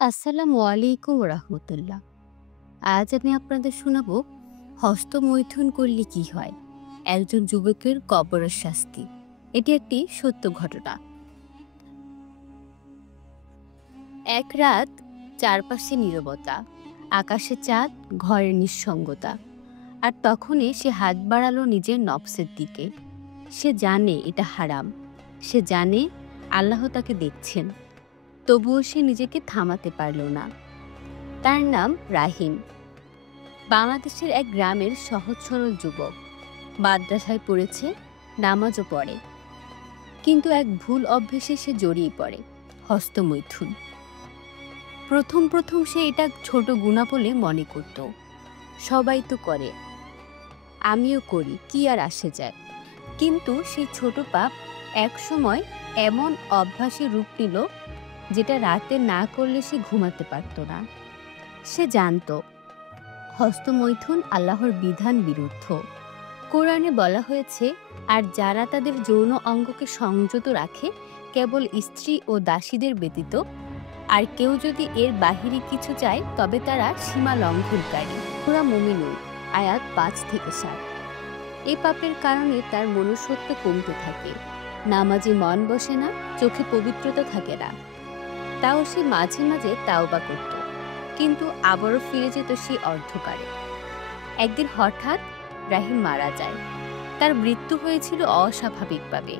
আসসালামু আলাইকুম রহমতুল্লাহ। আজ আমি আপনাদের শোনাবো হস্তমৈথুন করলে কি হয়, একজন যুবকের কবরের শাস্তি। এটি একটি সত্য ঘটনা। এক রাত, চারপাশে নীরবতা, আকাশে চাঁদ, ঘরের নিঃসঙ্গতা। আর তখনই সে হাত বাড়ালো নিজের নফসের দিকে। সে জানে এটা হারাম, সে জানে আল্লাহ তাকে দেখছেন, তবুও সে নিজেকে থামাতে পারল না। তার নাম রাহিম। বাংলাদেশের এক গ্রামের সহজ সরল যুবক। মাদ্রাসায় পড়েছে, নামাজও পড়ে, কিন্তু এক ভুল অভ্যেসে সে জড়িয়ে পড়ে, হস্তমৈথুন। প্রথম প্রথম সে এটা ছোট গুনাহ বলে মনে করত। সবাই তো করে, আমিও করি, কি আর আসে যায়। কিন্তু সেই ছোট পাপ একসময় এমন অভ্যাসে রূপ নিল, যেটা রাতে না করলে সে ঘুমাতে পারত না। সে জানত হস্তমৈথুন আল্লাহর বিধান বিরুদ্ধ। কোরআনে বলা হয়েছে, আর যারা তাদের যৌন অঙ্গকে সংযত রাখে কেবল স্ত্রী ও দাসীদের ব্যতীত, আর কেউ যদি এর বাহিরে কিছু চায় তবে তারা সীমা লঙ্ঘনকারী। সূরা মুমিনুন আয়াত 5-7। এই পাপের কারণে তার মনুষ্যত্ব কমতে থাকে, নামাজে মন বসে না, চোখে পবিত্রতা থাকে না। তাও সে মাঝে মাঝে তাওবা করত, কিন্তু আবারও ফিরে যেত সেই অন্ধকারে। একদিন হঠাৎ রাহিম মারা যায়। তার মৃত্যু হয়েছিল অস্বাভাবিকভাবে।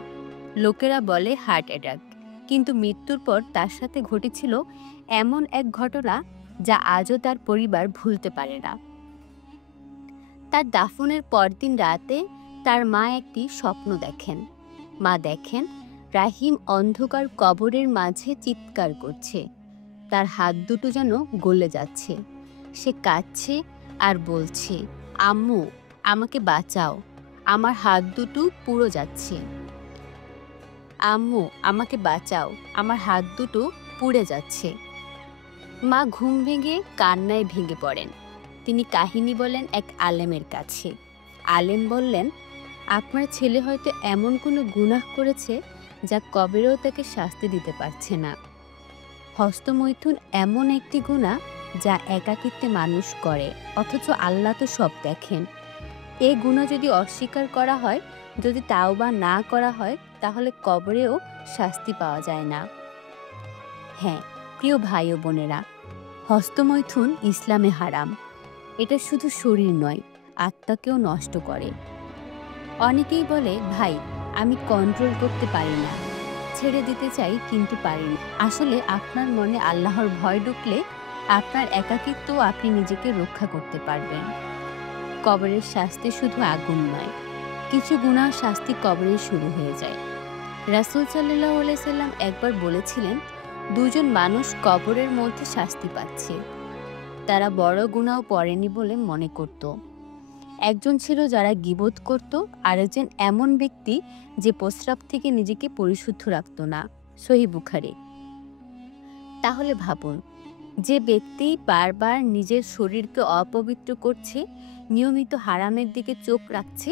লোকেরা বলে হার্ট অ্যাটাক, কিন্তু মৃত্যুর পর তার সাথে ঘটেছিল এমন এক ঘটনা যা আজও তার পরিবার ভুলতে পারে না। তার দাফনের পরদিন রাতে তার মা একটি স্বপ্ন দেখেন। মা দেখেন রাহিম অন্ধকার কবরের মাঝে চিৎকার করছে, তার হাত দুটো যেন গলে যাচ্ছে। সে কাঁদছে আর বলছে, আম্মু, আমাকে বাঁচাও, আমার হাত দুটো পুড়ে যাচ্ছে। আম্মু, আমাকে বাঁচাও, আমার হাত দুটো পুড়ে যাচ্ছে। মা ঘুম ভেঙে কান্নায় ভেঙে পড়েন। তিনি কাহিনী বলেন এক আলেমের কাছে। আলেম বললেন, আপনার ছেলে হয়তো এমন কোনো গুনাহ করেছে যা কবরেও তাকে শাস্তি দিতে পারছে না। হস্তমৈথুন এমন একটি গুনাহ যা একাকিত্বে মানুষ করে, অথচ আল্লাহ তো সব দেখেন। এই গুনাহ যদি অস্বীকার করা হয়, যদি তাওবা না করা হয়, তাহলে কবরেও শাস্তি পাওয়া যায় না। হ্যাঁ, প্রিয় ভাই ও বোনেরা, হস্তমৈথুন ইসলামে হারাম। এটা শুধু শরীর নয়, আত্মাকেও নষ্ট করে। অনেকেই বলে, ভাই, আমি কন্ট্রোল করতে পারি না, ছেড়ে দিতে চাই কিন্তু পারি না। আসলে আপনার মনে আল্লাহর ভয় ঢুকলে আপনার একাকিত্ব আপনি নিজেকে রক্ষা করতে পারবেন। কবরের শাস্তি শুধু আগুন নয়, কিছু গুনাহ শাস্তি কবরে শুরু হয়ে যায়। রাসূল সাল্লাল্লাহু আলাইহি সাল্লাম একবার বলেছিলেন, দুজন মানুষ কবরের মধ্যে শাস্তি পাচ্ছে, তারা বড় গুনাহ পড়েনি বলে মনে করত। একজন ছিল যারা গীবত করত, আরেকজন এমন ব্যক্তি যে প্রস্রাব থেকে নিজেকে পরিশুদ্ধ রাখত না। সহিহ বুখারী। তাহলে ভাবুন, যে ব্যক্তি বারবার নিজের শরীরকে অপবিত্র করছে, নিয়মিত হারামের দিকে চোখ রাখছে,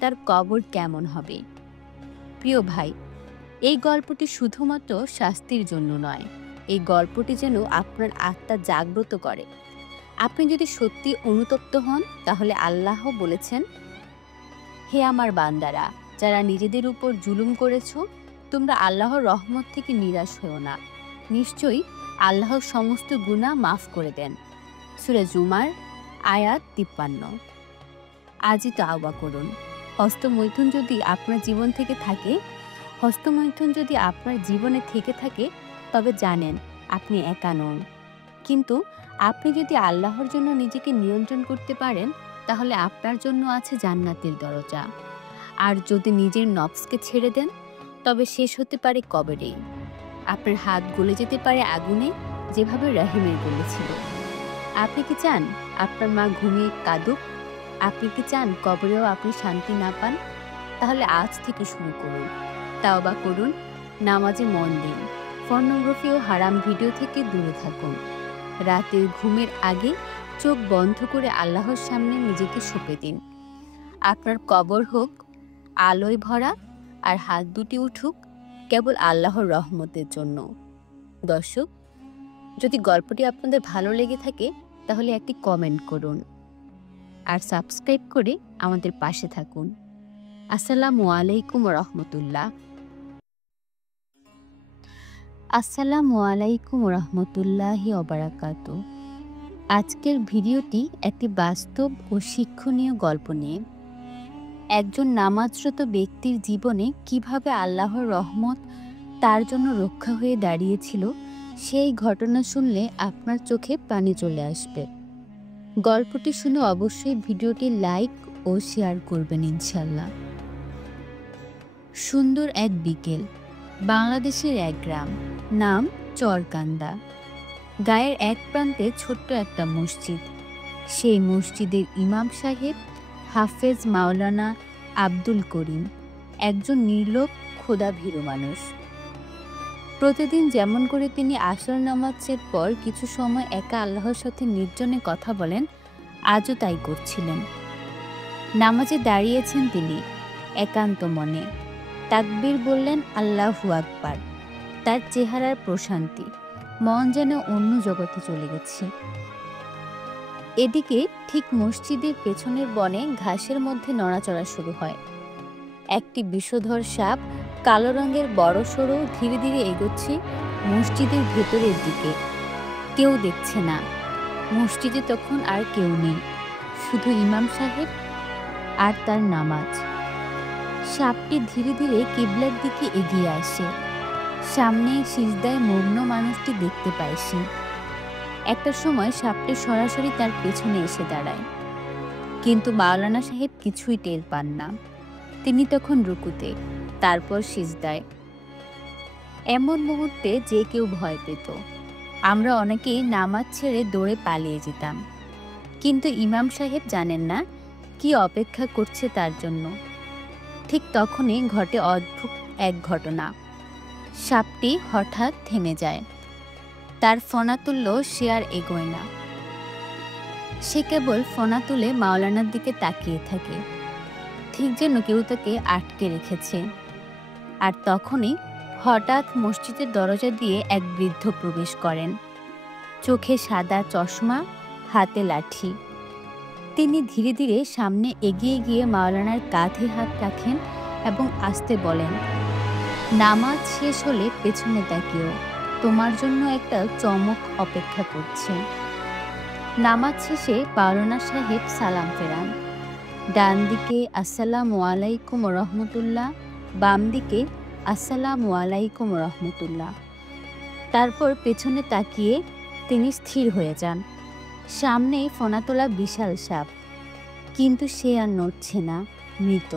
তার কবর কেমন হবে? প্রিয় ভাই, এই গল্পটি শুধুমাত্র শাস্তির জন্য নয়, এই গল্পটি যেন আপনার আত্মা জাগ্রত করে। আপনি যদি সত্যি অনুতপ্ত হন, তাহলে আল্লাহ বলেছেন, হে আমার বান্দারা, যারা নিজেদের উপর জুলুম করেছো, তোমরা আল্লাহর রহমত থেকে নিরাশ হও না। নিশ্চয়ই আল্লাহ সমস্ত গুনাহ মাফ করে দেন। সূরা জুমার আয়াত 53। আজই তাওবা করুন। হস্তমৈথুন যদি আপনার জীবন থেকে থাকে, হস্তমৈথুন যদি আপনার জীবনে থেকে থাকে, তবে জানেন আপনি একা নন। কিন্তু আপনি যদি আল্লাহর জন্য নিজেকে নিয়ন্ত্রণ করতে পারেন, তাহলে আপনার জন্য আছে জান্নাতের দরজা। আর যদি নিজের নফসকে ছেড়ে দেন, তবে শেষ হতে পারে কবরেই। আপনার হাত গলে যেতে পারে আগুনে, যেভাবে রাহিমের গলেছিল। আপনি কি চান আপনার মা ঘুমিয়ে কাঁদুক? আপনি কি চান কবরেও আপনি শান্তি না পান? তাহলে আজ থেকে শুরু করুন, তাওবা করুন, নামাজে মন দিন, পর্নোগ্রাফি ও হারাম ভিডিও থেকে দূরে থাকুন। রাতের ঘুমের আগে চোখ বন্ধ করে আল্লাহর সামনে নিজেকে সঁপে দিন। আপনার কবর হোক আলোয় ভরা, আর হাত দুটি উঠুক কেবল আল্লাহর রহমতের জন্য। দর্শক, যদি গল্পটি আপনাদের ভালো লেগে থাকে তাহলে একটি কমেন্ট করুন আর সাবস্ক্রাইব করে আমাদের পাশে থাকুন। আসসালামু আলাইকুম রহমতুল্লাহ। আসসালামু আলাইকুম রহমতুল্লাহি ওবারাকাতু। আজকের ভিডিওটি একটি বাস্তব ও শিক্ষণীয় গল্প নিয়ে। একজন নামাজরত ব্যক্তির জীবনে কিভাবে আল্লাহর রহমত তার জন্য রক্ষা হয়ে দাঁড়িয়েছিল, সেই ঘটনা শুনলে আপনার চোখে পানি চলে আসবে। গল্পটি শুনে অবশ্যই ভিডিওটি লাইক ও শেয়ার করবেন ইনশাল্লাহ। সুন্দর এক বিকেল, বাংলাদেশের এক গ্রাম, নাম চরকান্দা। গায়ের এক প্রান্তে ছোট্ট একটা মসজিদ। সেই মসজিদের ইমাম সাহেব হাফেজ মাওলানা আব্দুল করিম একজন নির্লোভ খোদাভীরু মানুষ। প্রতিদিন যেমন করে তিনি আসর নামাজের পর কিছু সময় একা আল্লাহর সাথে নির্জনে কথা বলেন, আজও তাই করছিলেন। নামাজে দাঁড়িয়েছেন তিনি একান্ত মনে, তাকবীর বললেন, আল্লাহু আকবার। তার চেহারার প্রশান্তি, মন যেন অন্য জগতে চলে গেছে। এদিকে ঠিক মসজিদের পেছনের বনে ঘাসের মধ্যে নড়াচড়া শুরু হয়। একটি বিষধর সাপ কালো রঙের বড়সড় ধীরে ধীরে এগোচ্ছে মসজিদের ভেতরের দিকে। কেউ দেখছে না। মসজিদে তখন আর কেউ নেই, শুধু ইমাম সাহেব আর তার নামাজ। সাপটি ধীরে ধীরে কিবলার দিকে এগিয়ে আসে। সামনে সিজদায় মগ্ন মানুষটি দেখতে পায় সে। একটা সময় সাপটি সরাসরি তার পেছনে এসে দাঁড়ায়, কিন্তু মাওলানা সাহেব কিছুই টের পান না। তিনি তখন রুকুতে, তারপর সিজদায়। এমন মুহূর্তে যে কেউ ভয় পেত। আমরা অনেকেই নামাজ ছেড়ে দৌড়ে পালিয়ে যেতাম, কিন্তু ইমাম সাহেব জানেন না কি অপেক্ষা করছে তার জন্য। ঠিক তখনই ঘটে অদ্ভুত এক ঘটনা। সাপটি হঠাৎ থেমে যায়। তার ফনা তুলল, সে আর এগোয় না। সে কেবল ফনা তুলে মাওলানার দিকে তাকিয়ে থাকে, ঠিক যেন কেউ তাকে আটকে রেখেছে। আর তখনই হঠাৎ মসজিদের দরজা দিয়ে এক বৃদ্ধ প্রবেশ করেন। চোখে সাদা চশমা, হাতে লাঠি। তিনি ধীরে ধীরে সামনে এগিয়ে গিয়ে মাওলানার কাঁধে হাত রাখেন এবং আস্তে বলেন, নামাজ শেষ হলে পেছনে তাকিও, তোমার জন্য একটা চমক অপেক্ষা করছে। নামাজ শেষে মাওলানা সাহেব সালাম ফেরান। ডান দিকে আসসালামু আলাইকুম রহমতুল্লাহ, বাম দিকে আসসালামু আলাইকুম রহমতুল্লাহ। তারপর পেছনে তাকিয়ে তিনি স্থির হয়ে যান। সামনেই ফনা তোলা বিশাল সাপ, কিন্তু সে আর নড়ছে না, মৃত।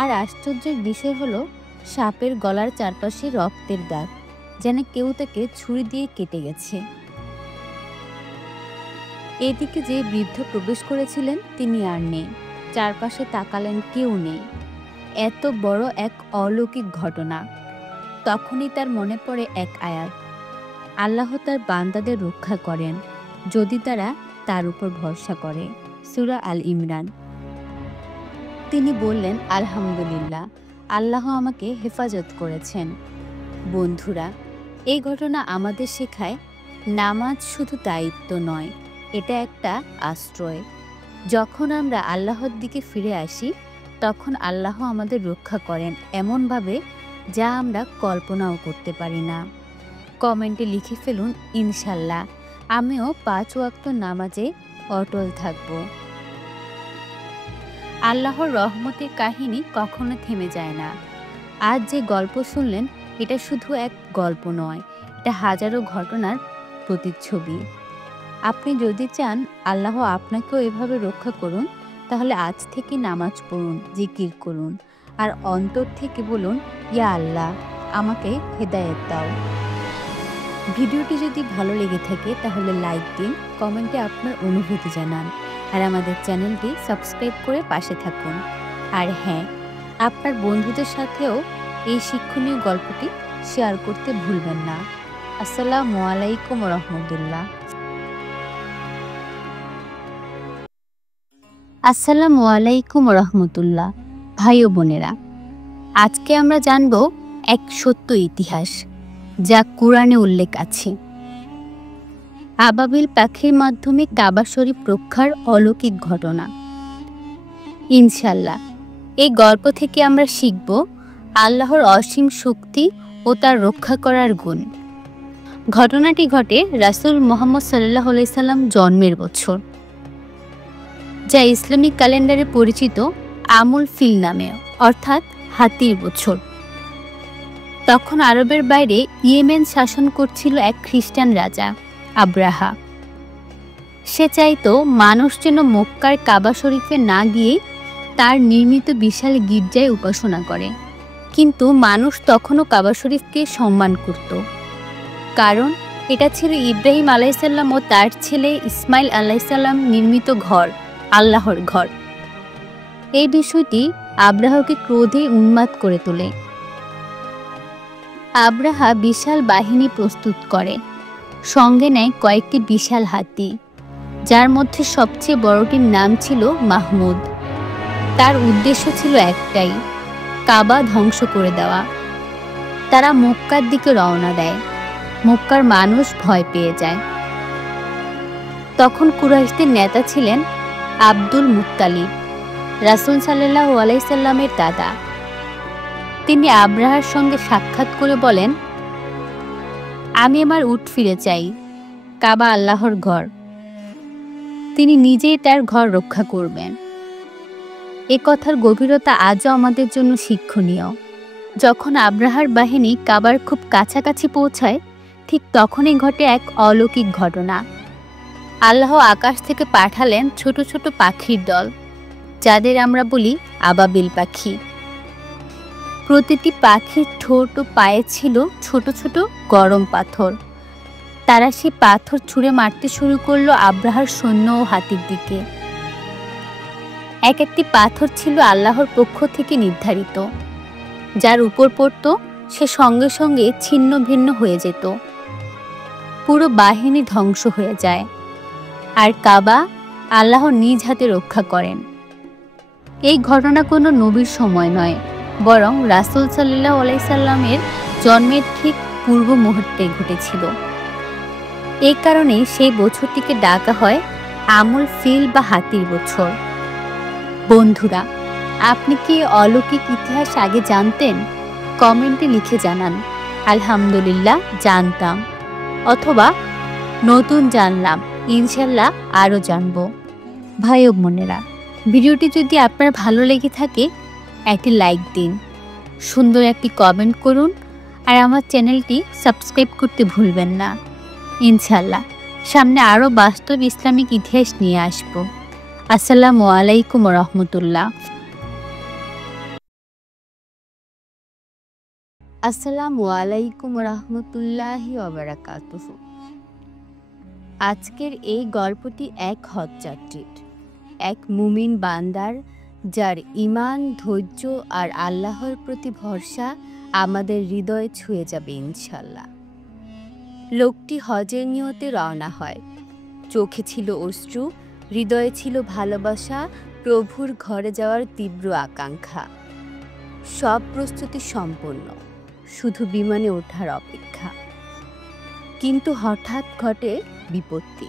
আর আশ্চর্যের বিষয় হলো, সাপের গলার চারপাশে রক্তের দাগ, যেন কেউ তাকে ছুরি দিয়ে কেটে গেছে। এদিকে যে বৃদ্ধ প্রবেশ করেছিলেন তিনি আর নেই। চারপাশে তাকালেন, কেউ নেই। এত বড় এক অলৌকিক ঘটনা। তখনই তার মনে পড়ে এক আয়াত, আল্লাহ তার বান্দাদের রক্ষা করেন যদি তারা তার উপর ভরসা করে, সূরা আল ইমরান। তিনি বললেন, আলহামদুলিল্লাহ, আল্লাহ আমাকে হেফাজত করেছেন। বন্ধুরা, এই ঘটনা আমাদের শেখায়, নামাজ শুধু দায়িত্ব নয়, এটা একটা আশ্রয়। যখন আমরা আল্লাহর দিকে ফিরে আসি, তখন আল্লাহ আমাদের রক্ষা করেন এমনভাবে যা আমরা কল্পনাও করতে পারি না। কমেন্টে লিখে ফেলুন, ইনশাল্লাহ আমিও 5 ওয়াক্ত নামাজে অটল থাকব। আল্লাহর রহমতের কাহিনী কখনো থেমে যায় না। আজ যে গল্প শুনলেন, এটা শুধু এক গল্প নয়, এটা হাজারো ঘটনার প্রতিচ্ছবি। আপনি যদি চান আল্লাহ আপনাকেও এভাবে রক্ষা করুন, তাহলে আজ থেকে নামাজ পড়ুন, জিকির করুন, আর অন্তর থেকে বলুন, ইয়া আল্লাহ, আমাকে হেদায়েত দাও। ভিডিওটি যদি ভালো লেগে থাকে তাহলে লাইক দিন, কমেন্টে আপনার অনুভূতি জানান, আর আমাদের চ্যানেলটি সাবস্ক্রাইব করে পাশে থাকুন। আর হ্যাঁ, আপনার বন্ধুদের সাথেও এই শিক্ষণীয় গল্পটি শেয়ার করতে ভুলবেন না। আসসালামু আলাইকুম রহমতুল্লাহ। আসসালামু আলাইকুম রহমতুল্লাহ। ভাই ও বোনেরা, আজকে আমরা জানব এক সত্য ইতিহাস। যা কোরআনে উল্লেখ আছে। আবাবিল পাখির মাধ্যমে কাবা শরীফ রক্ষার অলৌকিক ঘটনা। ইনশাল্লাহ এই গল্প থেকে আমরা শিখব আল্লাহর অসীম শক্তি ও তার রক্ষা করার গুণ। ঘটনাটি ঘটে রাসূল মুহাম্মদ সাল্লাল্লাহু আলাইহি সাল্লাম জন্মের বছর, যা ইসলামিক ক্যালেন্ডারে পরিচিত আমুল ফিল নামে, অর্থাৎ হাতির বছর। তখন আরবের বাইরে ইয়েমেন শাসন করছিল এক খ্রিস্টান রাজা আব্রাহা। সে চাইতো মানুষ যেন মক্কার কাবা শরীফে না গিয়ে তার নির্মিত বিশাল গির্জায় উপাসনা করে। কিন্তু মানুষ তখনও কাবা শরীফকে সম্মান করত, কারণ এটা ছিল ইব্রাহিম আলাইসাল্লাম ও তার ছেলে ইসমাইল আলাইসাল্লাম নির্মিত ঘর, আল্লাহর ঘর। এই বিষয়টি আব্রাহাকে ক্রোধে উন্মাদ করে তোলে। আব্রাহা বিশাল বাহিনী প্রস্তুত করে, সঙ্গে নেয় কয়েকটি বিশাল হাতি, যার মধ্যে সবচেয়ে বড়টির নাম ছিল মাহমুদ। তার উদ্দেশ্য ছিল একটাই, কাবা ধ্বংস করে দেওয়া। তারা মক্কার দিকে রওনা দেয়। মক্কার মানুষ ভয় পেয়ে যায়। তখন কুরাইশদের নেতা ছিলেন আব্দুল মুত্তালিব, রাসূল সাল্লাল্লাহু আলাইহি সাল্লামের দাদা। তিনি আব্রাহার সঙ্গে সাক্ষাৎ করে বলেন, আমি আমার উট ফিরে চাই, কাবা আল্লাহর ঘর। তিনি নিজেই তার ঘর রক্ষা করবেন। এ কথার গভীরতা আজও আমাদের জন্য শিক্ষণীয়। যখন আব্রাহার বাহিনী কাবার খুব কাছাকাছি পৌঁছায়, ঠিক তখনই ঘটে এক অলৌকিক ঘটনা। আল্লাহ আকাশ থেকে পাঠালেন ছোট ছোট পাখির দল, যাদের আমরা বলি আবাবিল পাখি। প্রতিটি পাখির ঠোঁট ও পায়ে ছিল ছোট ছোট গরম পাথর। তারা সেই পাথর ছুঁড়ে মারতে শুরু করলো আব্রাহার সৈন্য ও হাতির দিকে। এক একটি পাথর ছিল আল্লাহর পক্ষ থেকে নির্ধারিত। যার উপর পড়ত সে সঙ্গে সঙ্গে ছিন্ন ভিন্ন হয়ে যেত। পুরো বাহিনী ধ্বংস হয়ে যায়, আর কাবা আল্লাহ নিজ হাতে রক্ষা করেন। এই ঘটনা কোনো নবীর সময় নয়, বরং রাসূল সাল্লাল্লাহু আলাইহি সাল্লামের জন্মের ঠিক পূর্ব মুহূর্তে ঘটেছিল। এই কারণে সেই বছরটিকে ডাকা হয় আমুল ফিল বা হাতির বছর। বন্ধুরা, আপনি কি অলৌকিক ইতিহাস আগে জানতেন? কমেন্টে লিখে জানান আলহামদুলিল্লাহ জানতাম, অথবা নতুন জানলাম, ইনশাল্লাহ আরও জানব। ভাই ও বোনেরা, ভিডিওটি যদি আপনার ভালো লেগে থাকে একটি লাইক দিন, সুন্দর একটি কমেন্ট করুন, আর আমার চ্যানেলটি সাবস্ক্রাইব করতে ভুলবেন না। ইনশাল্লাহ সামনে আরও বাস্তব ইসলামিক ইতিহাস নিয়ে আসব। আসসালামু আলাইকুম রহমতুল্লাহ। আসসালামু আলাইকুম রহমতুল্লাহি ওয়া বারাকাতুহু। আজকের এই গল্পটি এক হজযাত্রীর, এক মুমিন বান্দার, যার ঈমান, ধৈর্য আর আল্লাহর প্রতি ভরসা আমাদের হৃদয়ে ছুঁয়ে যাবে ইনশাল্লাহ। লোকটি হজের নিয়তে রওনা হয়। চোখে ছিল অশ্রু, হৃদয়ে ছিল ভালোবাসা, প্রভুর ঘরে যাওয়ার তীব্র আকাঙ্ক্ষা। সব প্রস্তুতি সম্পন্ন, শুধু বিমানে ওঠার অপেক্ষা। কিন্তু হঠাৎ ঘটে বিপত্তি।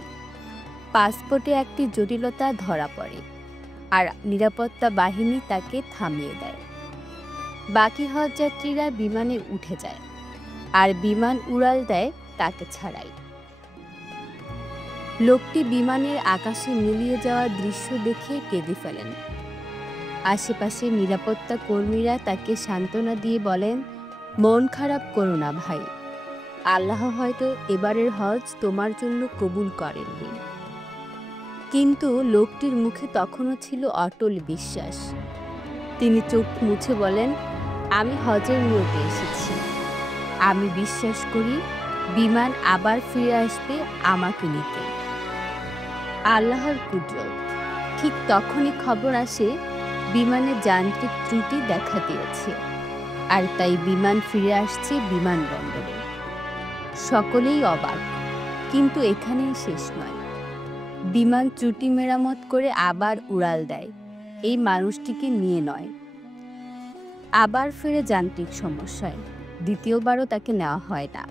পাসপোর্টে একটি জটিলতা ধরা পড়ে, আর নিরাপত্তা বাহিনী তাকে থামিয়ে দেয়। বাকি হজযাত্রীরা বিমানে উঠে যায়, আর বিমান উড়াল দেয় তাকে ছাড়াই। লোকটি বিমানের আকাশে মিলিয়ে যাওয়া দৃশ্য দেখে কেঁদে ফেলেন। আশেপাশে নিরাপত্তা কর্মীরা তাকে সান্ত্বনা দিয়ে বলেন, মন খারাপ করো না ভাই, আল্লাহ হয়তো এবারের হজ তোমার জন্য কবুল করেননি। কিন্তু লোকটির মুখে তখনও ছিল অটল বিশ্বাস। তিনি চোখ মুছে বলেন, আমি হজের নিয়তে এসেছি। আমি বিশ্বাস করি বিমান আবার ফিরে আসবে আমাকে নিতে। আল্লাহর কুদরত। ঠিক তখনই খবর আসে বিমানের যান্ত্রিক ত্রুটি দেখা দিয়েছে, আর তাই বিমান ফিরে আসছে বিমানবন্দরে। সকলেই অবাক, কিন্তু এখানেই শেষ নয়। বিমান ত্রুটি মেরামত করে আবার উড়াল দেয়, এই মানুষটিকে নিয়ে নয়। আবার ফিরে যান্ত্রিক সমস্যায় দ্বিতীয়বারও তাকে নেওয়া হয় না।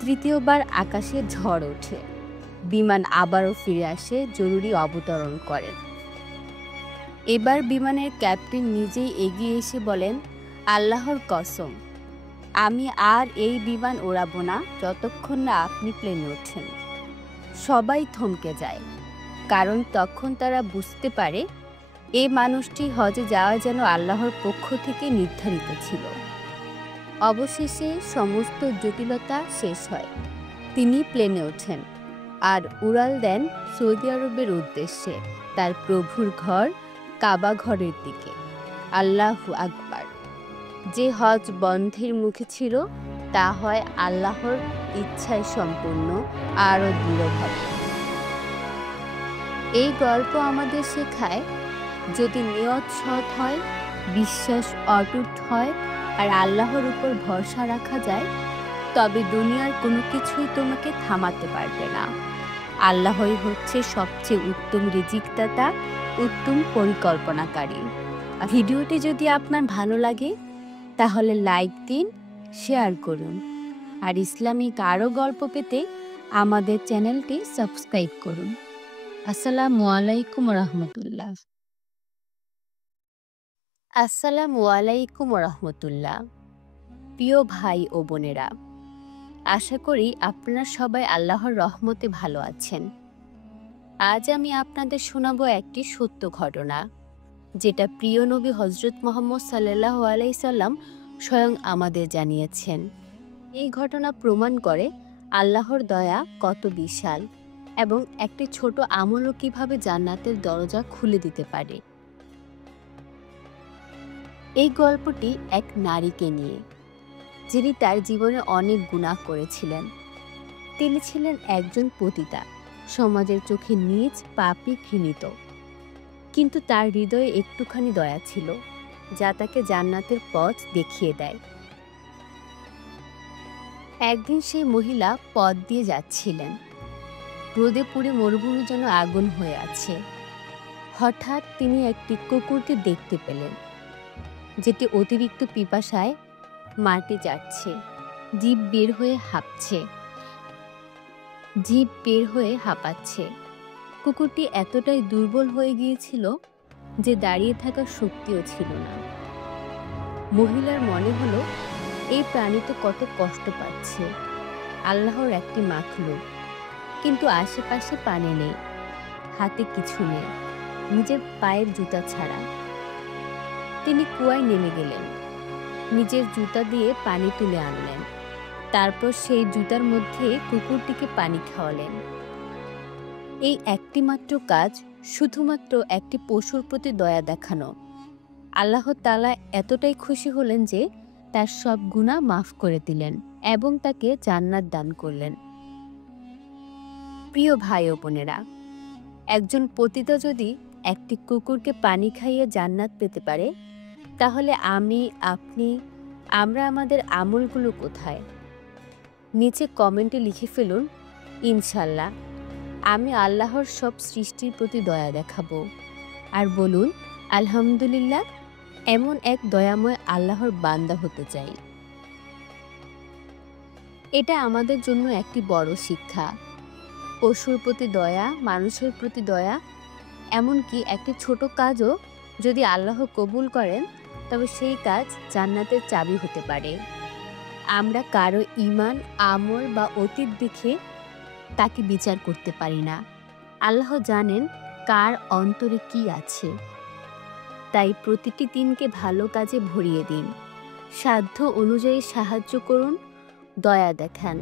তৃতীয়বার আকাশে ঝড় ওঠে, বিমান আবারও ফিরে আসে, জরুরি অবতরণ করেন। এবার বিমানের ক্যাপ্টেন নিজেই এগিয়ে এসে বলেন, আল্লাহর কসম, আমি আর এই বিমান ওড়াবো না যতক্ষণ না আপনি প্লেনে ওঠেন। সবাই থমকে যায়, কারণ তখন তারা বুঝতে পারে এই মানুষটি হজে যাওয়া যেন আল্লাহর পক্ষ থেকে নির্ধারিত ছিল। অবশেষে সমস্ত জটিলতা শেষ হয়। তিনি প্লেনে ওঠেন আর উড়াল দেন সৌদি আরবের উদ্দেশ্যে, তার প্রভুর ঘর কাবা ঘরের দিকে। আল্লাহু আকবার। যে হজ বন্ধের মুখে ছিল তা হয় আল্লাহর ইচ্ছায় সম্পূর্ণ আরও দৃঢ়ভাবে। এই গল্প আমাদের শেখায়, যদি নিয়ত সৎ হয়, বিশ্বাস অটুট হয় আর আল্লাহর উপর ভরসা রাখা যায়, তবে দুনিয়ার কোনো কিছুই তোমাকে থামাতে পারবে না। আল্লাহই হচ্ছে সবচেয়ে উত্তম রিজিকদাতা, উত্তম পরিকল্পনাকারী। ভিডিওটি যদি আপনার ভালো লাগে তাহলে লাইক দিন, শেয়ার করুন, আর ইসলামিক আরও গল্প পেতে আমাদের চ্যানেলটি সাবস্ক্রাইব করুন। আসসালামু আলাইকুম রহমতুল্লাহ। আসসালামু আলাইকুম রহমতুল্লাহ। প্রিয় ভাই ও বোনেরা, আশা করি আপনারা সবাই আল্লাহর রহমতে ভালো আছেন। আজ আমি আপনাদের শোনাবো একটি সত্য ঘটনা, যেটা প্রিয় নবী হজরত মুহাম্মদ সাল্লাল্লাহু আলাইহি সাল্লাম স্বয়ং আমাদের জানিয়েছেন। এই ঘটনা প্রমাণ করে আল্লাহর দয়া কত বিশাল এবং একটি ছোট আমলও কিভাবে জান্নাতের দরজা খুলে দিতে পারে। এই গল্পটি এক নারীকে নিয়ে, যিনি তার জীবনে অনেক গুনাহ করেছিলেন। তিনি ছিলেন একজন পতিতা, সমাজের চোখে নীচ, পাপী, ঘৃণিত। কিন্তু তার হৃদয়ে একটুখানি দয়া ছিল, যা তাকে জান্নাতের পথ দেখিয়ে দেয়। একদিন সেই মহিলা পথ দিয়ে যাচ্ছিলেন। রোদে পুড়ে মরুভূমি যেন আগুন হয়ে আছে। হঠাৎ তিনি একটি কুকুরকে দেখতে পেলেন, যেটি অতিরিক্ত পিপাসায় মাটি চাটছে, জিভ বের হয়ে হাঁপাচ্ছে। কুকুরটি এতটাই দুর্বল হয়ে গিয়েছিল যে দাঁড়িয়ে থাকার শক্তিও ছিল না। মহিলার মনে হলো, এই প্রাণী তো কত কষ্ট পাচ্ছে, আল্লাহর একটি মাখলুক, কিন্তু আশেপাশে পানি নেই, হাতে কিছু নেই, নিজের পায়ের জুতা ছাড়া। তিনি কুয়ায় নেমে গেলেন, নিজের জুতা দিয়ে পানি তুলে আনলেন, তারপর সেই জুতার মধ্যে কুকুরটিকে পানি খাওয়ালেন। এই একটি মাত্র কাজ, শুধুমাত্র একটি পশুর প্রতি দয়া দেখানো। আল্লাহ তাআলা এতটাই খুশি হলেন যে তার সব গুনাহ মাফ করে দিলেন এবং তাকে জান্নাত দান করলেন। প্রিয় ভাই ও বোনেরা, একজন পতিতা যদি একটি কুকুরকে পানি খাইয়ে জান্নাত পেতে পারে, তাহলে আমরা আমাদের আমলগুলো কোথায়? নিচে কমেন্টে লিখে ফেলুন, ইনশাল্লাহ আমি আল্লাহর সব সৃষ্টির প্রতি দয়া দেখাবো। আর বলুন, আলহামদুলিল্লাহ, এমন এক দয়াময় আল্লাহর বান্দা হতে চাই। এটা আমাদের জন্য একটি বড় শিক্ষা। পশুর প্রতি দয়া, মানুষের প্রতি দয়া, এমনকি একটি ছোট কাজও যদি আল্লাহ কবুল করেন, তবে সেই কাজ জান্নাতের চাবি হতে পারে। আমরা কারো ঈমান, আমল বা অতীত দেখে তাকে বিচার করতে পারি না। আল্লাহ জানেন কার অন্তরে কি আছে। তাই প্রতিটি দিনকে ভালো কাজে ভরিয়ে দিন, সাধ্য অনুযায়ী সাহায্য করুন, দয়া দেখান,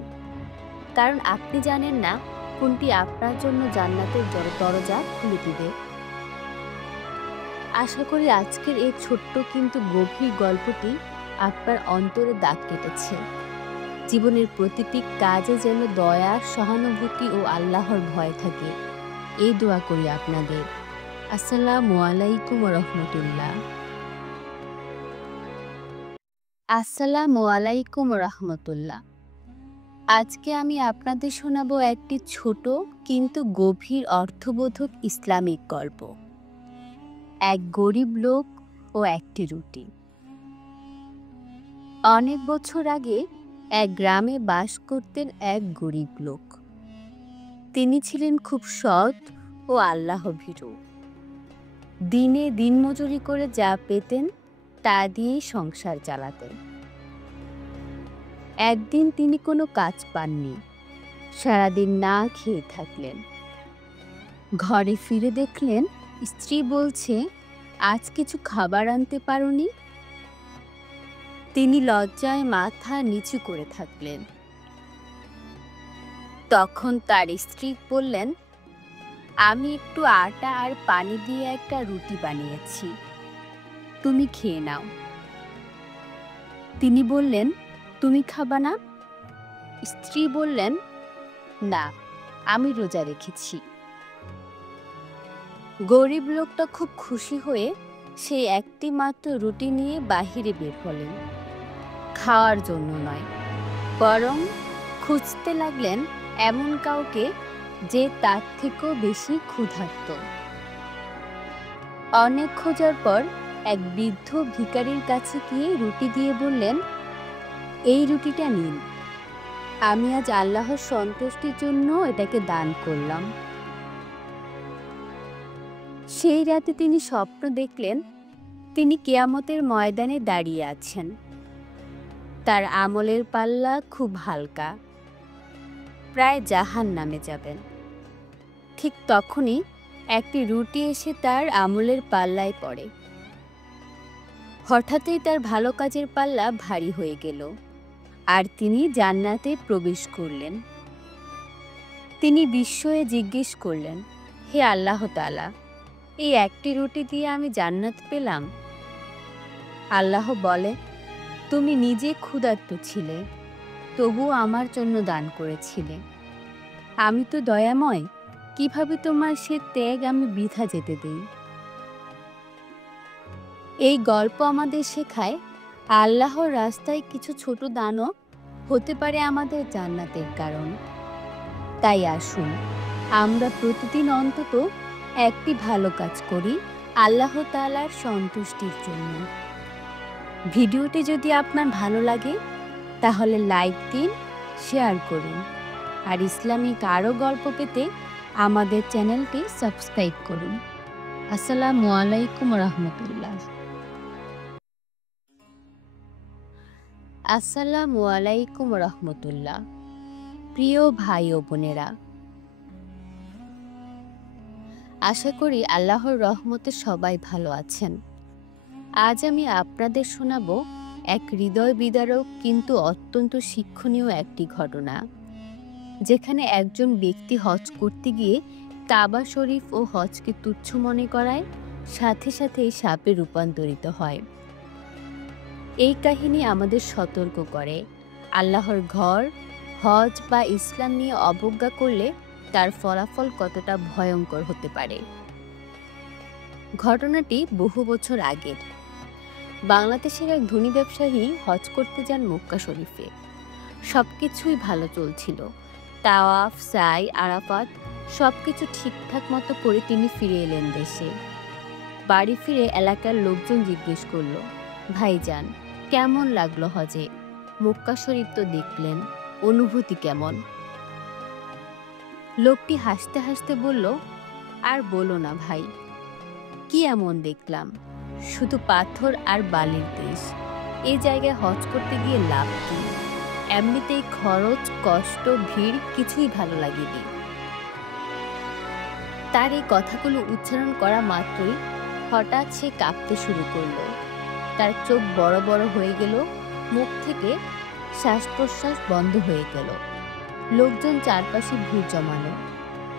কারণ আপনি জানেন না কোনটি আপনার জন্য জান্নাতের দরজা খুলে দিবে। আশা করি আজকের এই ছোট্ট কিন্তু গভীর গল্পটি আপনার অন্তরে দাগ কেটেছে। জীবনের প্রতিটি কাজে যেন দয়া, সহানুভূতি ও আল্লাহর ভয় থাকে, এই দোয়া করি আপনাদের। আসসালামু আলাইকুম রহমতুল্লাহ। আসসালামু আলাইকুম রহমতুল্লাহ। আজকে আমি আপনাদের শোনাবো একটি ছোট কিন্তু গভীর অর্থবোধক ইসলামিক গল্প, এক গরিব লোক ও একটি রুটি। অনেক বছর আগে এক গ্রামে বাস করতেন এক গরিব লোক। তিনি ছিলেন খুব সৎ ও আল্লাহভীরু। দিনে দিনমজুরি করে যা পেতেন তা দিয়েই সংসার চালাতেন। একদিন তিনি কোনো কাজ পাননি, সারাদিন না খেয়ে থাকলেন। ঘরে ফিরে দেখলেন স্ত্রী বলছে, আজ কিছু খাবার আনতে পারোনি? তিনি লজ্জায় মাথা নিচু করে থাকলেন। তখন তার স্ত্রী বললেন, আমি একটু আটা আর পানি দিয়ে একটা রুটি বানিয়েছি, তুমি খেয়ে নাও। তিনি বললেন, তুমি খাবা না? স্ত্রী বললেন, না, আমি রোজা রেখেছি। গরিব লোকটা খুব খুশি হয়ে সে একটি মাত্র রুটি নিয়ে বাহিরে বের হলেন, খাওয়ার জন্য নয়, বরং খুঁজতে লাগলেন এমন কাউকে যে তার থেকেও বেশি ক্ষুধার্ত। অনেক খোঁজার পর এক বৃদ্ধ ভিখারির কাছে গিয়ে রুটি দিয়ে বললেন, এই রুটিটা নিন, আমি আজ আল্লাহর সন্তুষ্টির জন্য এটাকে দান করলাম। সেই রাতে তিনি স্বপ্ন দেখলেন, তিনি কিয়ামতের ময়দানে দাঁড়িয়ে আছেন। তার আমলের পাল্লা খুব হালকা, প্রায় জাহান্নামে যাবেন। ঠিক তখনই একটি রুটি এসে তার আমলের পাল্লায় পড়ে। হঠাৎই তার ভালো কাজের পাল্লা ভারী হয়ে গেল আর তিনি জান্নাতে প্রবেশ করলেন। তিনি বিস্ময়ে জিজ্ঞেস করলেন, হে আল্লাহ তাআলা, এই একটি রুটি দিয়ে আমি জান্নাত পেলাম? আল্লাহ বলে, তুমি নিজে ক্ষুধার্ত ছিলে, তবুও আমার জন্য দান করেছিলে। আমি তো দয়াময়, কিভাবে তোমার সে ত্যাগ আমি বৃথা যেতে দিই? এই গল্প আমাদের শেখায়, আল্লাহর রাস্তায় কিছু ছোট দানও হতে পারে আমাদের জান্নাতের কারণ। তাই আসুন আমরা প্রতিদিন অন্তত একটি ভালো কাজ করি আল্লাহ তাআলার সন্তুষ্টির জন্য। ভিডিওটি যদি আপনার ভালো লাগে তাহলে লাইক দিন, শেয়ার করুন, আর ইসলামিক আরও গল্প পেতে আমাদের চ্যানেলটি সাবস্ক্রাইব করুন। আসসালামু আলাইকুম রহমতুল্লাহ। আসসালামু আলাইকুম রহমতুল্লাহ। প্রিয় ভাই ও বোনেরা, আশা করি আল্লাহর রহমতে সবাই ভালো আছেন। আজ আমি আপনাদের শোনাবো এক হৃদয় বিদারক কিন্তু অত্যন্ত শিক্ষণীয় একটি ঘটনা, যেখানে একজন ব্যক্তি হজ করতে গিয়ে কাবা শরীফ ও হজকে তুচ্ছ মনে করায় সাথে সাথেই সাপে রূপান্তরিত হয়। এই কাহিনী আমাদের সতর্ক করে, আল্লাহর ঘর, হজ বা ইসলাম নিয়ে অবজ্ঞা করলে তার ফলাফল কতটা ভয়ঙ্কর হতে পারে। ঘটনাটি বহু বছর আগের। বাংলাদেশের এক ধনী ব্যবসায়ী হজ করতে যান মক্কা শরীফে। সবকিছুই ভালো চলছিল, তাওয়াফ, সাই, আরাফাত সবকিছু ঠিকঠাক মতো করে তিনি ফিরে এলেন দেশে। বাড়ি ফিরে এলাকার লোকজন জিজ্ঞেস করল, ভাইজান কেমন লাগলো হজে? মক্কা শরীফ তো দেখলেন, অনুভূতি কেমন? লোকটি হাসতে হাসতে বলল, আর বলো না ভাই, কি এমন দেখলাম? শুধু পাথর আর বালির দেশ। এই জায়গায় হজ করতে গিয়ে লাভ কি? এমনিতেই খরচ, কষ্ট, ভিড় কিছুই ভালো লাগেনি। তার এই কথাগুলো উচ্চারণ করা মাত্রই হঠাৎ সে কাঁপতে শুরু করলো। তার চোখ বড় বড় হয়ে গেল, মুখ থেকে শ্বাস প্রশ্বাস বন্ধ হয়ে গেল। লোকজন চারপাশে ভিড় জমালো।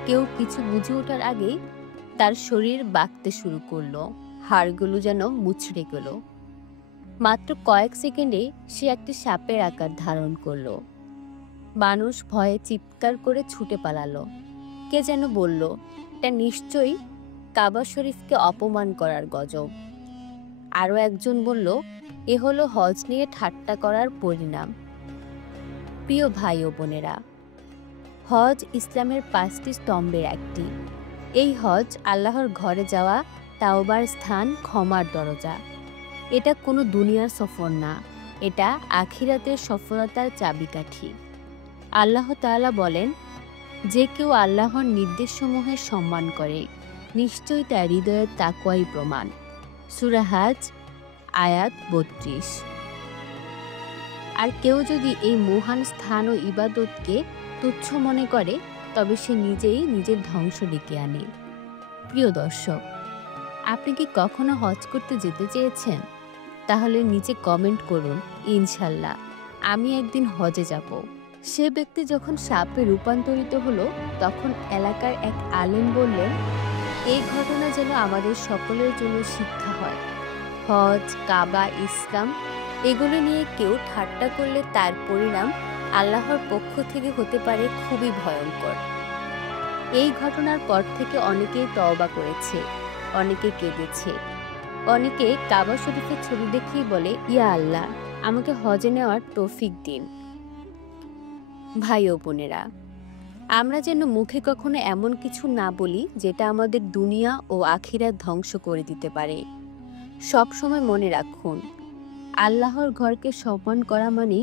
কেউ কিছু বুঝে ওঠার আগেই তার শরীর বাঁকতে শুরু করলো, হাড়গুলো যেন মুচড়ে গেল। মাত্র কয়েক সেকেন্ডে সে একটি সাপের আকার ধারণ করলো। মানুষ ভয়ে চিৎকার করে ছুটে পালালো। কে যেন বলল, এটা নিশ্চয়ই কাবা শরীফকে অপমান করার গজব। আরও একজন বলল, এ হলো হজ নিয়ে ঠাট্টা করার পরিণাম। প্রিয় ভাই ও বোনেরা, হজ ইসলামের 5টি স্তম্ভের একটি। এই হজ আল্লাহর ঘরে যাওয়া, তাওবার স্থান, ক্ষমার দরজা। এটা কোনো দুনিয়ার সফর না, এটা আখিরাতের সফলতার চাবিকাঠি। আল্লাহ তাআলা বলেন, যে কেউ আল্লাহর নির্দেশসমূহের সম্মান করে নিশ্চয়ই তার হৃদয়ের তাকওয়াই প্রমাণ। সূরা হাজ আয়াত ৩২। আর কেউ যদি এই মহান স্থান ও ইবাদতকে তুচ্ছ মনে করে তবে সে নিজেই নিজের ধ্বংস ডেকে আনে। প্রিয় দর্শক, আপনি কি কখনো হজ করতে যেতে চেয়েছেন? তাহলে নিচে কমেন্ট করুন, ইনশাল্লাহ আমি একদিন হজে যাব। সে ব্যক্তি যখন সাপে রূপান্তরিত হলো তখন এলাকার এক আলেম বললেন, এই ঘটনা যেন আমাদের সকলের জন্য শিক্ষা হয়। হজ, কাবা, ইসলাম এগুলো নিয়ে কেউ ঠাট্টা করলে তার পরিণাম আল্লাহর পক্ষ থেকে হতে পারে খুবই ভয়ঙ্কর। এই ঘটনার পর থেকে অনেকেই তওবা করেছে, অনেকে কেঁদেছে, অনেকে কাবা শরীফের ছবি দেখেই বলে, ইয়া আল্লাহ, আমাকে হজে নেওয়ার তৌফিক দিন। ভাই ও বোনেরা, আমরা যেন মুখে কখনো এমন কিছু না বলি যেটা আমাদের দুনিয়া ও আখিরাত ধ্বংস করে দিতে পারে। সব সময় মনে রাখুন, আল্লাহর ঘরকে সম্মান করা মানে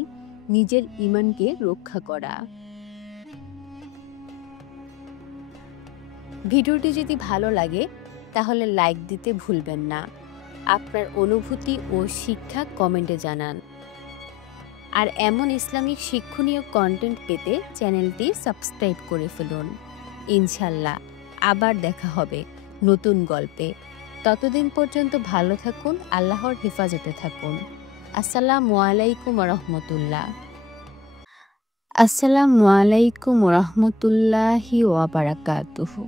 নিজের ঈমানকে রক্ষা করা। ভিডিওটি যদি ভালো লাগে তাহলে লাইক দিতে ভুলবেন না। আপনার অনুভূতি ও শিক্ষা কমেন্টে জানান। আর এমন ইসলামিক শিক্ষণীয় কন্টেন্ট পেতে চ্যানেলটি সাবস্ক্রাইব করে ফেলুন। ইনশাল্লাহ আবার দেখা হবে নতুন গল্পে। ততদিন পর্যন্ত ভালো থাকুন, আল্লাহর হেফাজতে থাকুন। আসসালামু আলাইকুম রহমতুল্লাহ। আসসালামু আলাইকুম রহমতুল্লাহি ওয়া বারাকাতুহু।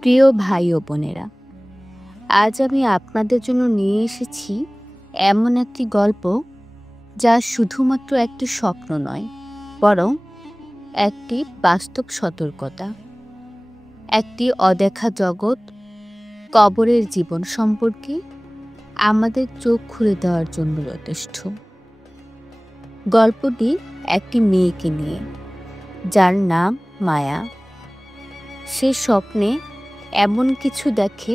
প্রিয় ভাই ও বোনেরা, আজ আমি আপনাদের জন্য নিয়ে এসেছি এমন একটি গল্প যা শুধুমাত্র একটি স্বপ্ন নয়, বরং একটি বাস্তব সতর্কতা, একটি অদেখা জগৎ, কবরের জীবন সম্পর্কে আমাদের চোখ খুলে দেওয়ার জন্য যথেষ্ট। গল্পটি একটি মেয়েকে নিয়ে, যার নাম মায়া। সে স্বপ্নে এমন কিছু দেখে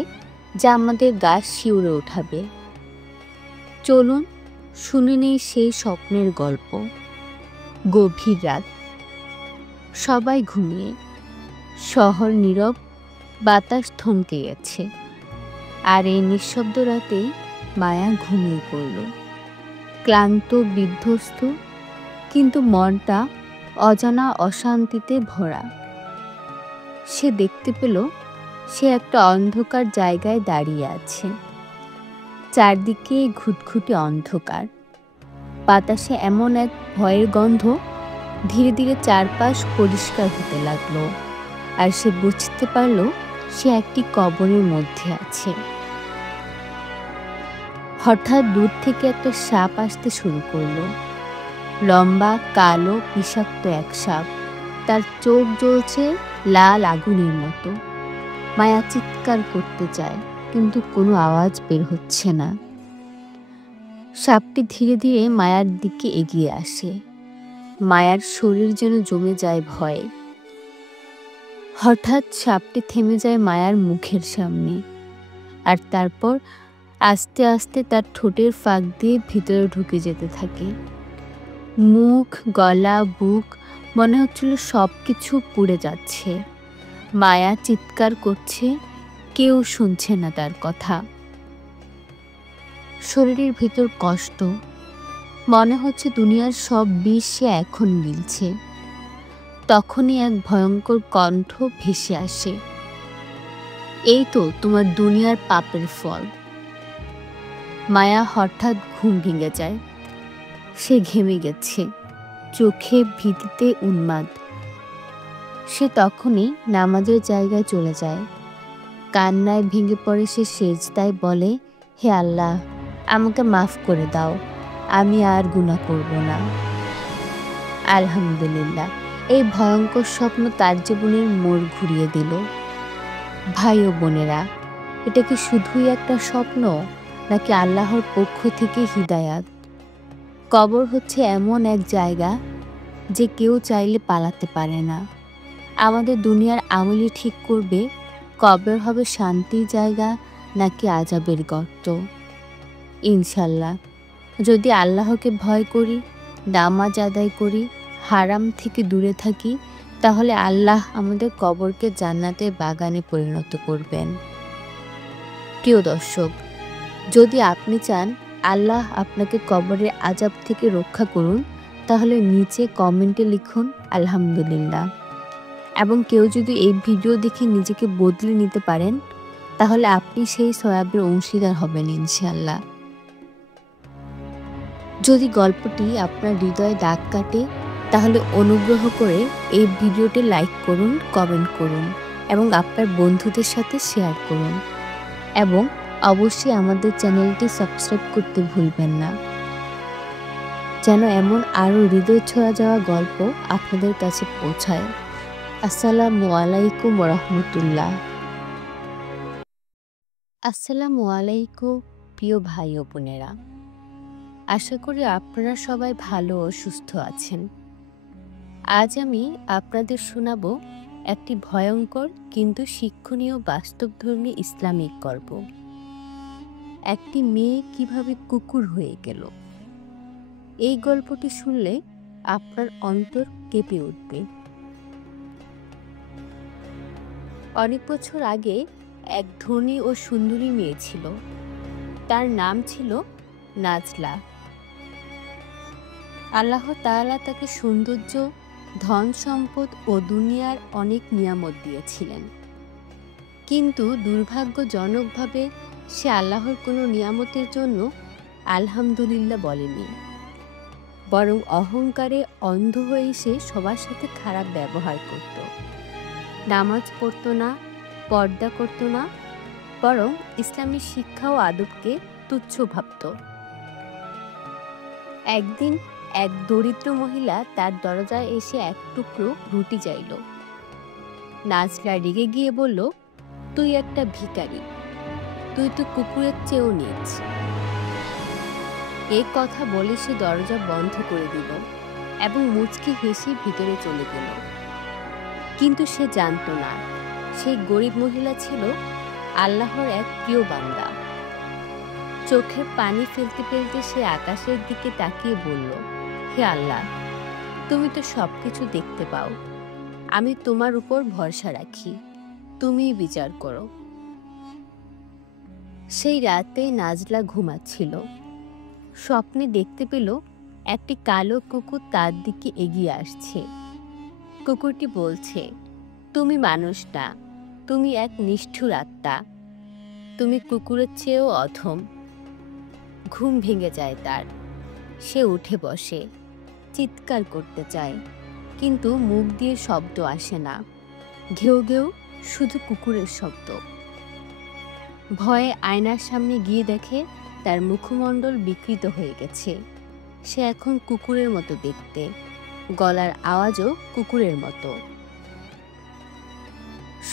যা আমাদের গা শিউরে ওঠাবে। চলুন শুনে নেই সেই স্বপ্নের গল্প। গভীর রাত, সবাই ঘুমিয়ে, শহর নীরব, বাতাস থমকে গেছে। আর এই নিঃশব্দ রাতেই মায়া ঘুমিয়ে পড়ল, ক্লান্ত, বিধ্বস্ত, কিন্তু মনটা অজানা অশান্তিতে ভরা। সে দেখতে পেল সে একটা অন্ধকার জায়গায় দাঁড়িয়ে আছে। চারদিকে ঘুটঘুটে অন্ধকার, বাতাসে এমন এক ভয়ের গন্ধ। ধীরে ধীরে চারপাশ পরিষ্কার হতে লাগলো, আর সে বুঝতে পারল সে একটি কবরের মধ্যে আছে। হঠাৎ দূর থেকে একটা সাপ আসতে শুরু করলো। লম্বা, কালো, বিষাক্ত এক সাপ। তার চোখ জ্বলছে লাল আগুনের মতো। মায়া চিৎকার করতে চায়, কিন্তু কোনো আওয়াজ বের হচ্ছে না। সাপটি ধীরে ধীরে মায়ার দিকে এগিয়ে আসে। মায়ার শরীর যেন জমে যায় ভয়ে। হঠাৎ সাপটি থেমে যায় মায়ার মুখের সামনে, আর তারপর আস্তে আস্তে তার ঠোঁটের ফাঁক দিয়ে ভিতরে ঢুকে যেতে থাকে। মুখ, গলা, বুক, মনে হচ্ছিল সব কিছু পুড়ে যাচ্ছে। মায়া চিৎকার করছে, কেউ শুনছে না তার কথা। শরীরের ভিতর কষ্ট, মনে হচ্ছে দুনিয়ার সব বিষ সে এখন গিলছে। তখনই এক ভয়ঙ্কর কণ্ঠ ভেসে আসে, এই তো তোমার দুনিয়ার পাপের ফল। মায়া হঠাৎ ঘুম ভেঙে যায়। সে ঘেমে গেছে, চোখে ভীতিতে উন্মাদ। সে তখনই নামাজের জায়গায় চলে যায়। কান্নায় ভেঙে পড়ে সে সেজদায় বলে, হে আল্লাহ, আমাকে মাফ করে দাও, আমি আর গুনাহ করব না। আলহামদুলিল্লাহ, এই ভয়ঙ্কর স্বপ্ন তার জীবনের মোড় ঘুরিয়ে দিল। ভাই ও বোনেরা, এটা কি শুধুই একটা স্বপ্ন, নাকি আল্লাহর পক্ষ থেকে হিদায়াত? কবর হচ্ছে এমন এক জায়গা যে কেউ চাইলে পালাতে পারে না। আমাদের দুনিয়ার আমলই ঠিক করবে কবর হবে শান্তির জায়গা নাকি আযাবের গর্ত। ইনশাল্লাহ যদি আল্লাহকে ভয় করি, নামাজ আদায় করি, হারাম থেকে দূরে থাকি, তাহলে আল্লাহ আমাদের কবরকে জান্নাতের বাগানে পরিণত করবেন। প্রিয় দর্শক, যদি আপনি চান আল্লাহ আপনাকে কবরের আযাব থেকে রক্ষা করুন, তাহলে নিচে কমেন্টে লিখুন আলহামদুলিল্লাহ। এবং কেউ যদি এই ভিডিও দেখে নিজেকে বদলে নিতে পারেন, তাহলে আপনি সেই সওয়াবের অংশীদার হবেন ইনশাআল্লাহ। যদি গল্পটি আপনার হৃদয়ে দাগ কাটে, তাহলে অনুগ্রহ করে এই ভিডিওটি লাইক করুন, কমেন্ট করুন এবং আপনার বন্ধুদের সাথে শেয়ার করুন। এবং অবশ্যই আমাদের চ্যানেলটি সাবস্ক্রাইব করতে ভুলবেন না, যেন এমন আরও হৃদয় ছোঁয়া যাওয়া গল্প আপনাদের কাছে পৌঁছায়। আসসালামু আলাইকুম রাহমাতুল্লাহ। আসসালামু আলাইকুম প্রিয় ভাই ও বোনেরা, আশা করি আপনারা সবাই ভালো ও সুস্থ আছেন। আজ আমি আপনাদের শোনাবো একটি ভয়ঙ্কর কিন্তু শিক্ষণীয় বাস্তবধর্মী ইসলামিক গল্প। একটি মেয়ে কিভাবে কুকুর হয়ে গেল। এই গল্পটি শুনলে আপনার অন্তর কেঁপে উঠবে। অনেক বছর আগে এক ধনী ও সুন্দরী মেয়ে ছিল। তার নাম ছিল নাজলা। আল্লাহ তাআলা তাকে সৌন্দর্য, ধন সম্পদ ও দুনিয়ার অনেক নিয়ামত দিয়েছিলেন, কিন্তু দুর্ভাগ্যজনকভাবে সে আল্লাহর কোনো নিয়ামতের জন্য আলহামদুলিল্লাহ বলেনি, বরং অহংকারে অন্ধ হয়ে সে সবার সাথে খারাপ ব্যবহার করত। নামাজ পড়ত না, পর্দা করত না, বরং ইসলামী শিক্ষা ও আদবকে তুচ্ছ ভাবত। একদিন এক দরিদ্র মহিলা তার দরজায় এসে এক টুকরো রুটি চাইল। নাজলা রেগে গিয়ে বলল, তুই একটা ভিখারি, তুই তো কুকুরের চেয়েও নীচ। এই কথা বলে সে দরজা বন্ধ করে দিল এবং মুচকি হেসে ভিতরে চলে গেল। কিন্তু সে জানত না, সেই গরিব মহিলা ছিল আল্লাহর এক প্রিয় বান্দা। চোখের পানি ফেলতে ফেলতে সে আকাশের দিকে তাকিয়ে বলল, হে আল্লাহ, তুমি তো সবকিছু দেখতে পাও, আমি তোমার উপর ভরসা রাখি, তুমিই বিচার করো। সেই রাতে নাজলা ঘুমাচ্ছিল। স্বপ্নে দেখতে পেল একটি কালো কুকুর তার দিকে এগিয়ে আসছে। কুকুরটি বলছে, তুমি মানুষ না, তুমি এক নিষ্ঠুর আত্মা, তুমি কুকুরের চেয়েও অধম। ঘুম ভেঙে যায় তার। সে উঠে বসে, চিৎকার করতে চায়, কিন্তু মুখ দিয়ে শব্দ আসে না। ঘেউ ঘেউ শুধু কুকুরের শব্দ। ভয়ে আয়নার সামনে গিয়ে দেখে তার মুখমণ্ডল বিকৃত হয়ে গেছে। সে এখন কুকুরের মতো দেখতে, গলার আওয়াজও কুকুরের মতো।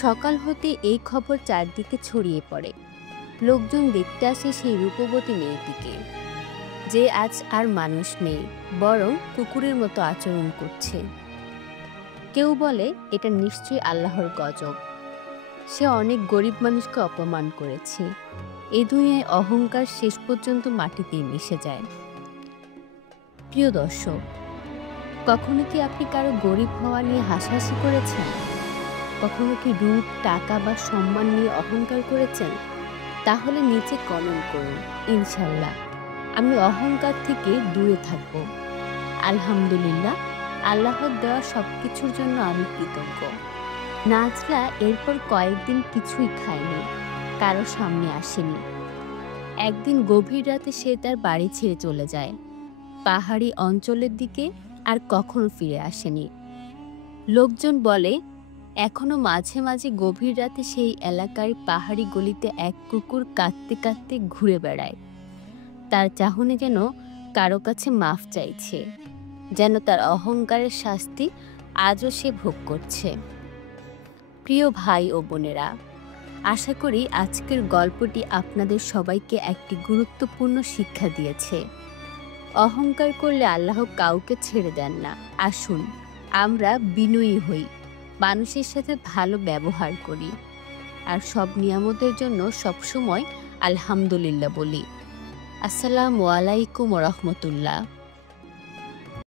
সকাল হতে এই খবর চারদিকে ছড়িয়ে পড়ে। লোকজন দেখতে আসে সেই রূপবতী মেয়েটিকে, যে আজ আর মানুষ নেই, বরং কুকুরের মতো আচরণ করছে। কেউ বলে এটা নিশ্চয়ই আল্লাহর গজব। সে অনেক গরিব মানুষকে অপমান করেছে। এই দুনিয়ায় অহংকার শেষ পর্যন্ত মাটিতেই মিশে যায়। প্রিয় দর্শক, কখনো কি আপনি কারো গরিব হওয়া নিয়ে হাসাহাসি করেছেন? কখনো কি রূপ, টাকা বা সম্মান নিয়ে অহংকার করেছেন? তাহলে নিচে কমেন্ট করুন, ইনশাল্লাহ আমি অহংকার থেকে দূরে থাকব। আলহামদুলিল্লাহ, আল্লাহর দেওয়া সবকিছুর জন্য আমি কৃতজ্ঞ। নাজলা এরপর কয়েকদিন কিছুই খায়নি, কারো সামনে আসেনি। একদিন গভীর রাতে সে তার বাড়ি ছেড়ে চলে যায়, পাহাড়ি অঞ্চলের দিকে, আর কখনো ফিরে আসেনি। লোকজন বলে এখনো মাঝে মাঝে গভীর রাতে সেই এলাকার পাহাড়ি গলিতে এক কুকুর কাঁদতে কাঁদতে ঘুরে বেড়ায়। তার চাহনি যেন কারো কাছে মাফ চাইছে, যেন তার অহংকারের শাস্তি আজও সে ভোগ করছে। প্রিয় ভাই ও বোনেরা, আশা করি আজকের গল্পটি আপনাদের সবাইকে একটি গুরুত্বপূর্ণ শিক্ষা দিয়েছে। অহংকার করলে আল্লাহ কাউকে ছেড়ে দেন না। আসুন আমরা বিনয়ী হই, মানুষের সাথে ভালো ব্যবহার করি, আর সব নিয়ামতের জন্য সবসময় আলহামদুলিল্লাহ বলি। আসসালামু আলাইকুম রহমতুল্লাহ।